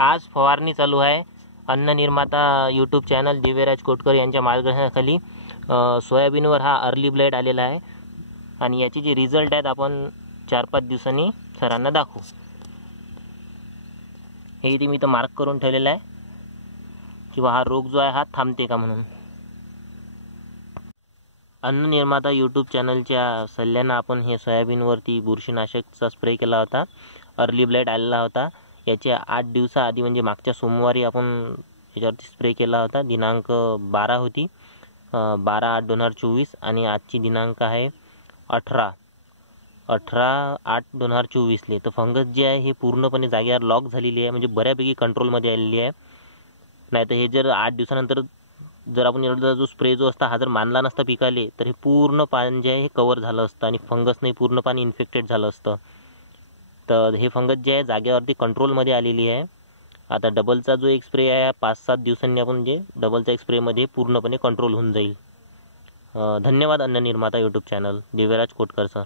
आज फवारणी चालू आहे। अन्न निर्माता यूट्यूब चॅनल दिव्यराज कोटकर यांच्या मार्गदर्शनाखाली सोयाबीनवर हा अर्ली ब्लाइट आलेला आहे आणि याची जे रिझल्ट आहेत आपण 4-5 दिवसांनी सरांना दाखवू। हे इथे मी तर मार्क करून ठेवलेला आहे किंवा हा रोग जो आहे हा थांबते का म्हणून। अन्न निर्माता यूट्यूब चॅनलच्या सल्ल्यानं आपण हे सोयाबीनवरती बुरशीनाशकचा स्प्रे केला होता। अर्ली ब्लाइट आलेला होता। याच्या 8 दिवसाआधी म्हणजे मागच्या सोमवारी आपण याच्यावरती स्प्रे केला होता। दिनांक 12 होती, 12/8/2024 आणि आजची दिनांक आहे 18/8/2024 ले। तर फंगस जे आहे हे पूर्णपणे जागेवर लॉक झालेली आहे, म्हणजे बऱ्यापैकी कंट्रोलमध्ये आलेली आहे। नाहीतर हे जर 8 दिवसानंतर जर आपण एवढा जो स्प्रे जो असता हा जर मानला नसता पिकाले तर हे पूर्ण पान जे आहे हे कव्हर झालं असतं आणि फंगस नाही पूर्ण पान इन्फेक्टेड झालं असतं। तर हे फंगस जे आहे जागेवरती कंट्रोलमध्ये आलेली आहे। आता डबलचा जो एक स्प्रे आहे 5-7 दिवसांनी आपण जे डबलचा एक स्प्रेमध्ये पूर्णपणे कंट्रोल होऊन जाईल। धन्यवाद अन्न निर्माता YouTube channel Divyaraj Kotkar sir.